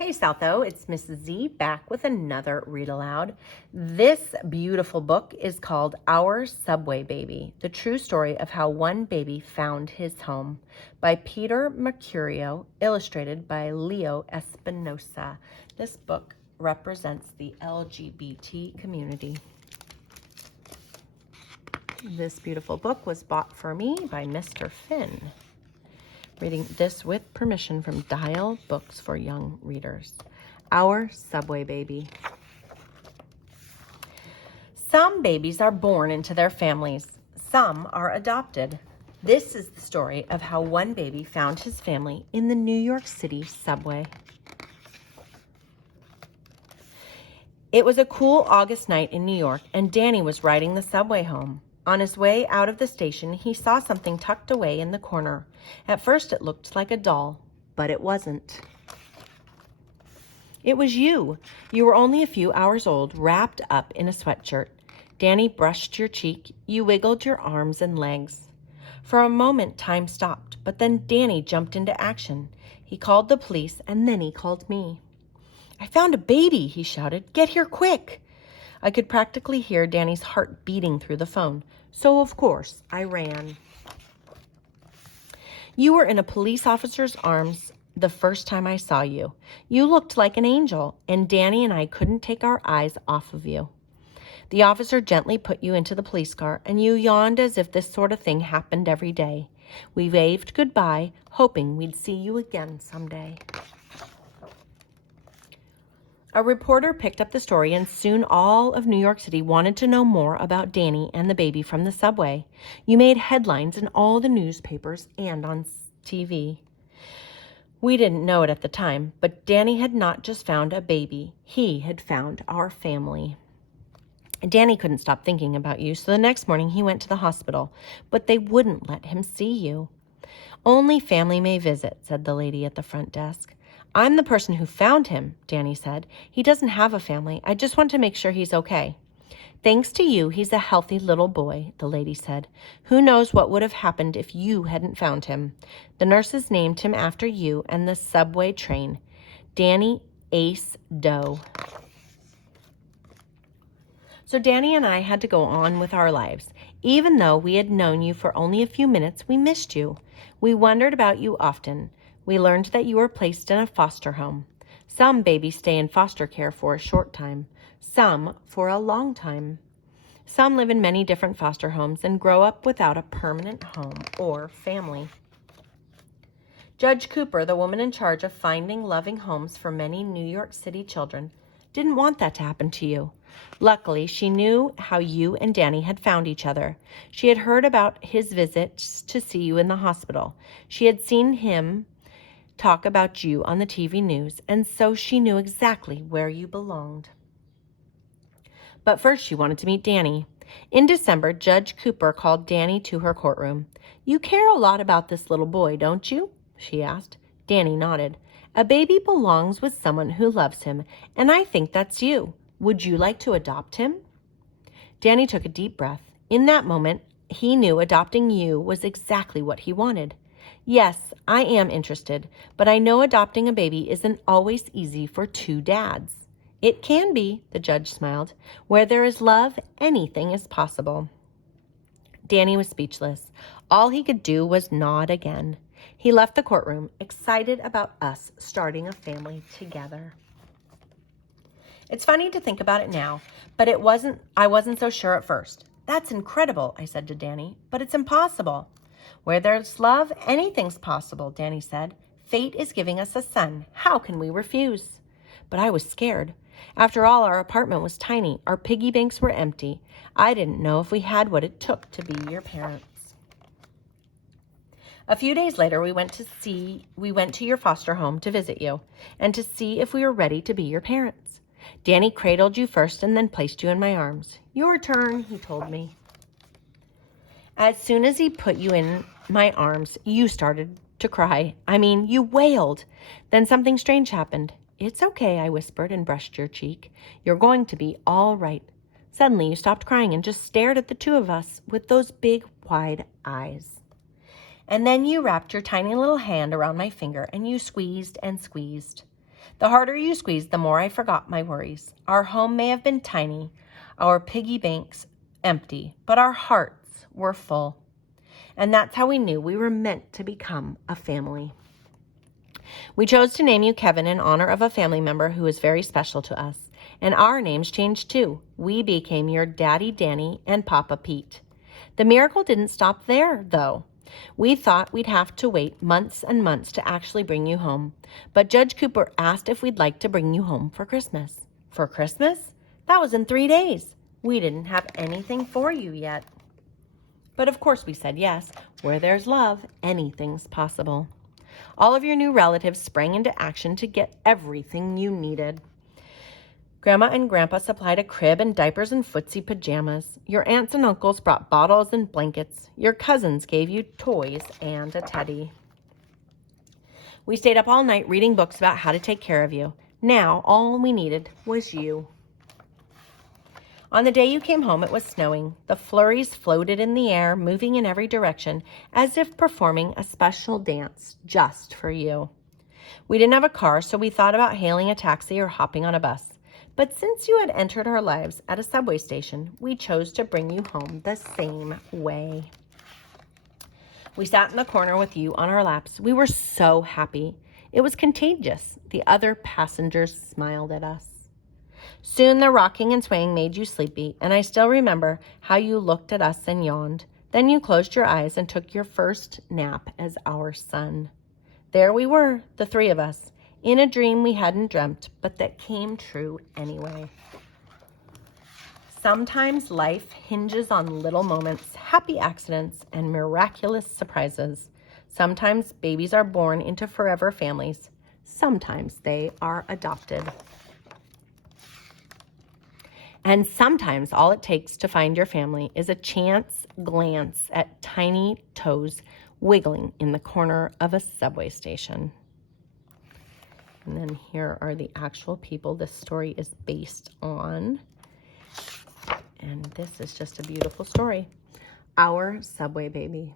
Hey Southo, it's Mrs. Z back with another Read Aloud. This beautiful book is called Our Subway Baby, the true story of how one baby found his home, by Peter Mercurio, illustrated by Leo Espinosa. This book represents the LGBT community. This beautiful book was bought for me by Mr. Finn. Reading this with permission from Dial Books for Young Readers. Our Subway Baby. Some babies are born into their families. Some are adopted. This is the story of how one baby found his family in the New York City subway. It was a cool August night in New York, and Danny was riding the subway home. On his way out of the station, he saw something tucked away in the corner. At first, it looked like a doll, but it wasn't. It was you. You were only a few hours old, wrapped up in a sweatshirt. Danny brushed your cheek. You wiggled your arms and legs. For a moment, time stopped, but then Danny jumped into action. He called the police, and then he called me. "I found a baby," he shouted. "Get here quick." I could practically hear Danny's heart beating through the phone, so of course I ran. You were in a police officer's arms the first time I saw you. You looked like an angel, and Danny and I couldn't take our eyes off of you. The officer gently put you into the police car, and you yawned as if this sort of thing happened every day. We waved goodbye, hoping we'd see you again someday. A reporter picked up the story, and soon all of New York City wanted to know more about Danny and the baby from the subway. You made headlines in all the newspapers and on TV. We didn't know it at the time, but Danny had not just found a baby. He had found our family. Danny couldn't stop thinking about you, so the next morning he went to the hospital, but they wouldn't let him see you. "Only family may visit," said the lady at the front desk. "I'm the person who found him," Danny said. "He doesn't have a family. I just want to make sure he's okay." "Thanks to you, he's a healthy little boy," the lady said. "Who knows what would have happened if you hadn't found him? The nurses named him after you and the subway train. Danny Ace Doe." So Danny and I had to go on with our lives. Even though we had known you for only a few minutes, we missed you. We wondered about you often. We learned that you were placed in a foster home. Some babies stay in foster care for a short time, some for a long time. Some live in many different foster homes and grow up without a permanent home or family. Judge Cooper, the woman in charge of finding loving homes for many New York City children, didn't want that to happen to you. Luckily, she knew how you and Danny had found each other. She had heard about his visits to see you in the hospital. She had seen him talk about you on the TV news, and so she knew exactly where you belonged. But first, she wanted to meet Danny. In December, Judge Cooper called Danny to her courtroom. "You care a lot about this little boy, don't you?" she asked. Danny nodded. "A baby belongs with someone who loves him, and I think that's you. Would you like to adopt him?" Danny took a deep breath. In that moment, he knew adopting you was exactly what he wanted. "Yes, I am interested, but I know adopting a baby isn't always easy for two dads." "It can be," the judge smiled. "Where there is love, anything is possible." Danny was speechless. All he could do was nod again. He left the courtroom, excited about us starting a family together. It's funny to think about it now, but I wasn't so sure at first. "That's incredible," I said to Danny, "but it's impossible." "Where there's love, anything's possible," Danny said. "Fate is giving us a son. How can we refuse?" But I was scared. After all, our apartment was tiny. Our piggy banks were empty. I didn't know if we had what it took to be your parents. A few days later, we went to your foster home to visit you and to see if we were ready to be your parents. Danny cradled you first and then placed you in my arms. "Your turn," he told me. As soon as he put you in my arms, you started to cry. You wailed. Then something strange happened. "It's okay," I whispered and brushed your cheek. "You're going to be all right." Suddenly, you stopped crying and just stared at the two of us with those big, wide eyes. And then you wrapped your tiny little hand around my finger and you squeezed and squeezed. The harder you squeezed, the more I forgot my worries. Our home may have been tiny, our piggy banks empty, but our hearts were full. And that's how we knew we were meant to become a family. We chose to name you Kevin in honor of a family member who is very special to us. And our names changed too. We became your Daddy Danny and Papa Pete. The miracle didn't stop there, though. We thought we'd have to wait months and months to actually bring you home. But Judge Cooper asked if we'd like to bring you home for Christmas. For Christmas? That was in 3 days. We didn't have anything for you yet. But of course we said yes. Where there's love, anything's possible. All of your new relatives sprang into action to get everything you needed. Grandma and Grandpa supplied a crib and diapers and footsie pajamas. Your aunts and uncles brought bottles and blankets. Your cousins gave you toys and a teddy. We stayed up all night reading books about how to take care of you. Now, all we needed was you. On the day you came home, it was snowing. The flurries floated in the air, moving in every direction, as if performing a special dance just for you. We didn't have a car, so we thought about hailing a taxi or hopping on a bus. But since you had entered our lives at a subway station, we chose to bring you home the same way. We sat in the corner with you on our laps. We were so happy. It was contagious. The other passengers smiled at us. Soon the rocking and swaying made you sleepy, and I still remember how you looked at us and yawned. Then you closed your eyes and took your first nap as our son. There we were, the 3 of us, in a dream we hadn't dreamt, but that came true anyway. Sometimes life hinges on little moments, happy accidents, and miraculous surprises. Sometimes babies are born into forever families. Sometimes they are adopted. And sometimes all it takes to find your family is a chance glance at tiny toes wiggling in the corner of a subway station. And then here are the actual people this story is based on. And this is just a beautiful story. Our subway baby.